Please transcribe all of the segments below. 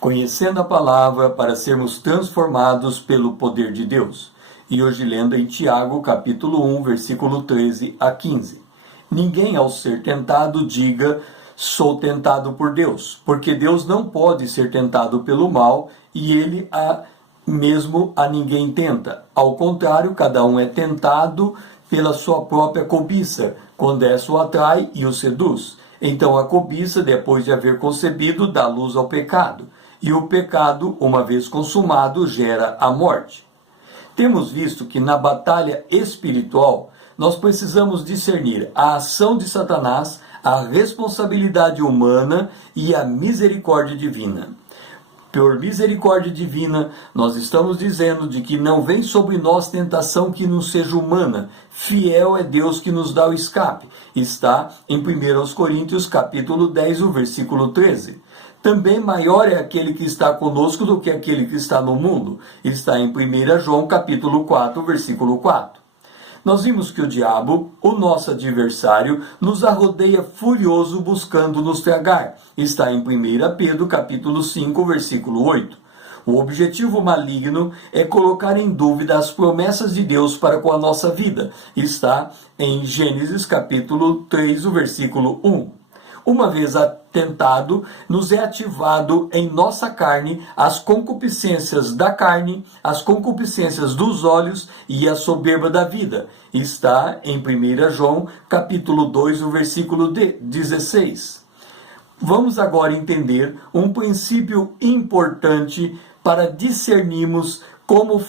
Conhecendo a palavra para sermos transformados pelo poder de Deus. E hoje lendo em Tiago, capítulo 1, versículo 13 a 15. Ninguém ao ser tentado diga, sou tentado por Deus, porque Deus não pode ser tentado pelo mal e ele mesmo a ninguém tenta. Ao contrário, cada um é tentado pela sua própria cobiça, quando essa o atrai e o seduz. Então a cobiça, depois de haver concebido, dá luz ao pecado. E o pecado, uma vez consumado, gera a morte. Temos visto que na batalha espiritual, nós precisamos discernir a ação de Satanás, a responsabilidade humana e a misericórdia divina. Por misericórdia divina, nós estamos dizendo de que não vem sobre nós tentação que não seja humana. Fiel é Deus que nos dá o escape. Está em 1 Coríntios capítulo 10, o versículo 13. Também maior é aquele que está conosco do que aquele que está no mundo. Está em 1 João capítulo 4, versículo 4. Nós vimos que o diabo, o nosso adversário, nos arrodeia furioso buscando nos tragar. Está em 1 Pedro capítulo 5, versículo 8. O objetivo maligno é colocar em dúvida as promessas de Deus para com a nossa vida. Está em Gênesis capítulo 3, o versículo 1. Uma vez tentado, nos é ativado em nossa carne as concupiscências da carne, as concupiscências dos olhos e a soberba da vida. Está em 1 João, capítulo 2, o versículo 16. Vamos agora entender um princípio importante para discernirmos como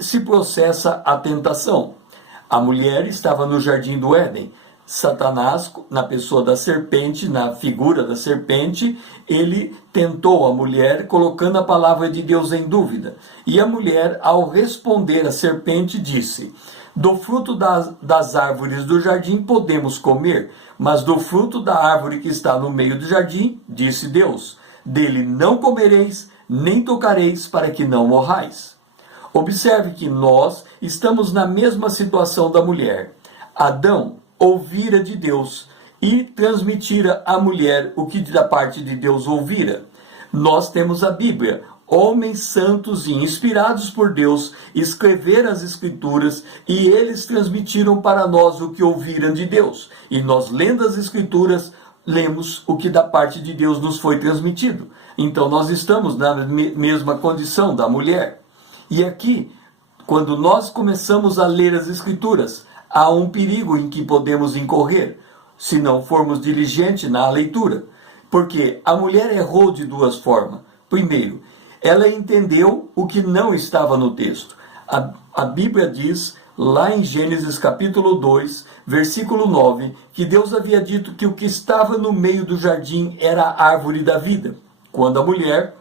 se processa a tentação. A mulher estava no jardim do Éden. Satanás, na pessoa da serpente, na figura da serpente, ele tentou a mulher colocando a palavra de Deus em dúvida. E a mulher, ao responder à serpente, disse: do fruto das árvores do jardim podemos comer, mas do fruto da árvore que está no meio do jardim, disse Deus, dele não comereis, nem tocareis, para que não morrais. Observe que nós estamos na mesma situação da mulher. Adão ouvira de Deus e transmitira à mulher o que da parte de Deus ouvira. Nós temos a Bíblia. Homens santos e inspirados por Deus escreveram as Escrituras e eles transmitiram para nós o que ouviram de Deus. E nós, lendo as Escrituras, lemos o que da parte de Deus nos foi transmitido. Então nós estamos na mesma condição da mulher. E aqui, quando nós começamos a ler as Escrituras, há um perigo em que podemos incorrer, se não formos diligentes na leitura. Porque a mulher errou de duas formas. Primeiro, ela entendeu o que não estava no texto. A Bíblia diz, lá em Gênesis capítulo 2, versículo 9, que Deus havia dito que o que estava no meio do jardim era a árvore da vida. Quando a mulher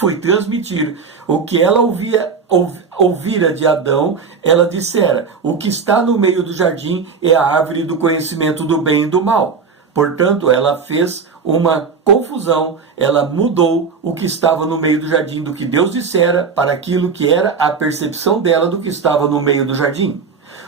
foi transmitir o que ela ouvira de Adão, ela dissera, o que está no meio do jardim é a árvore do conhecimento do bem e do mal. Portanto, ela fez uma confusão, ela mudou o que estava no meio do jardim do que Deus dissera para aquilo que era a percepção dela do que estava no meio do jardim.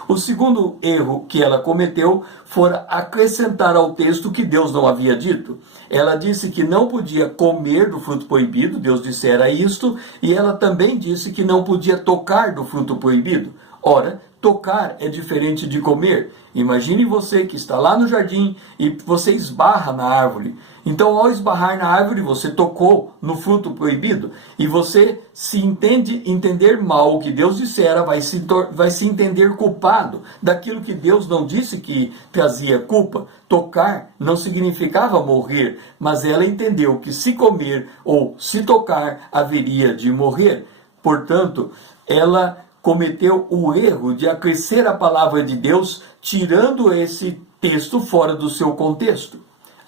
O segundo erro que ela cometeu foi acrescentar ao texto que Deus não havia dito. Ela disse que não podia comer do fruto proibido, Deus dissera isto, e ela também disse que não podia tocar do fruto proibido. Ora, tocar é diferente de comer. Imagine você que está lá no jardim e você esbarra na árvore. Então, ao esbarrar na árvore, você tocou no fruto proibido. E você se entender mal o que Deus dissera, vai se entender culpado daquilo que Deus não disse que trazia culpa. Tocar não significava morrer, mas ela entendeu que se comer ou se tocar, haveria de morrer. Portanto, ela cometeu o erro de acrescer a palavra de Deus, tirando esse texto fora do seu contexto.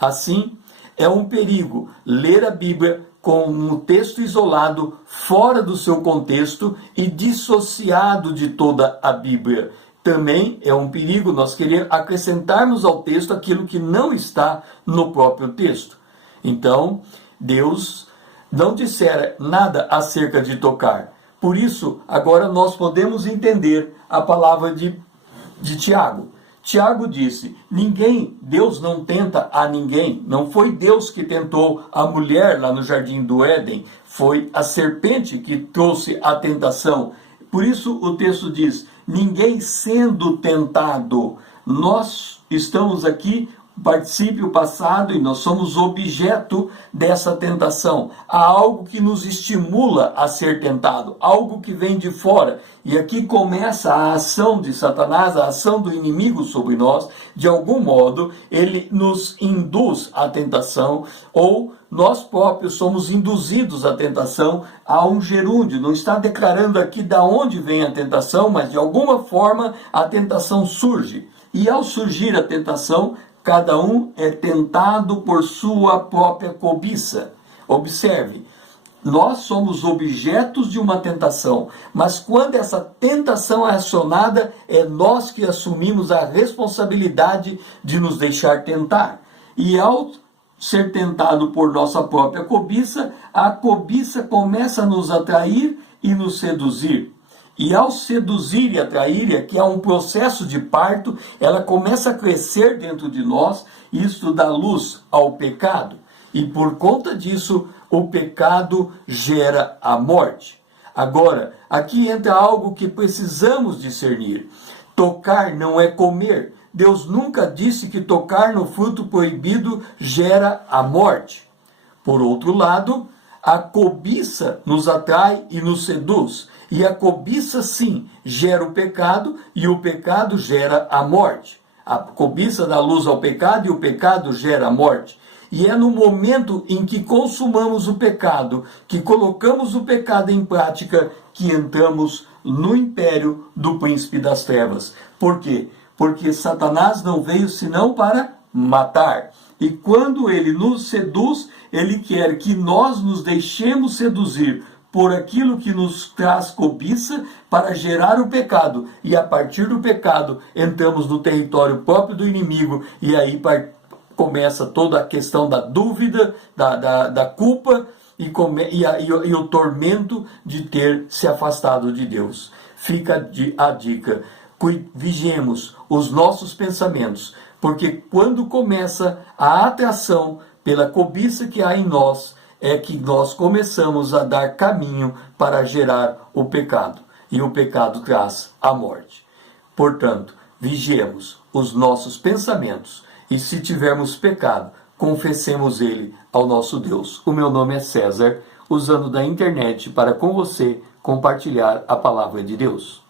Assim, é um perigo ler a Bíblia com um texto isolado, fora do seu contexto e dissociado de toda a Bíblia. Também é um perigo nós querer acrescentarmos ao texto aquilo que não está no próprio texto. Então, Deus não dissera nada acerca de tocar. Por isso, agora nós podemos entender a palavra de Tiago. Tiago disse, Deus não tenta a ninguém, não foi Deus que tentou a mulher lá no jardim do Éden, foi a serpente que trouxe a tentação. Por isso o texto diz, ninguém sendo tentado. Nós estamos aqui, particípio passado, e nós somos objeto dessa tentação. Há algo que nos estimula a ser tentado, algo que vem de fora. E aqui começa a ação de Satanás, a ação do inimigo sobre nós. De algum modo, ele nos induz à tentação, ou nós próprios somos induzidos à tentação. Há um gerúndio, não está declarando aqui de onde vem a tentação, mas de alguma forma a tentação surge. E ao surgir a tentação, cada um é tentado por sua própria cobiça. Observe, nós somos objetos de uma tentação, mas quando essa tentação é acionada, é nós que assumimos a responsabilidade de nos deixar tentar. E ao ser tentado por nossa própria cobiça, a cobiça começa a nos atrair e nos seduzir. E ao seduzir e atrair, que é um processo de parto, ela começa a crescer dentro de nós, e isto dá luz ao pecado. E por conta disso, o pecado gera a morte. Agora, aqui entra algo que precisamos discernir. Tocar não é comer. Deus nunca disse que tocar no fruto proibido gera a morte. Por outro lado, a cobiça nos atrai e nos seduz. E a cobiça, sim, gera o pecado, e o pecado gera a morte. A cobiça dá luz ao pecado, e o pecado gera a morte. E é no momento em que consumamos o pecado, que colocamos o pecado em prática, que entramos no império do príncipe das trevas. Por quê? Porque Satanás não veio senão para matar. E quando ele nos seduz, ele quer que nós nos deixemos seduzir por aquilo que nos traz cobiça para gerar o pecado. E a partir do pecado, entramos no território próprio do inimigo, e aí começa toda a questão da dúvida, da culpa, e o tormento de ter se afastado de Deus. Fica a dica, vigiemos os nossos pensamentos, porque quando começa a atração pela cobiça que há em nós, é que nós começamos a dar caminho para gerar o pecado. E o pecado traz a morte. Portanto, vigiemos os nossos pensamentos. E se tivermos pecado, confessemos ele ao nosso Deus. O meu nome é César, usando da internet para com você compartilhar a palavra de Deus.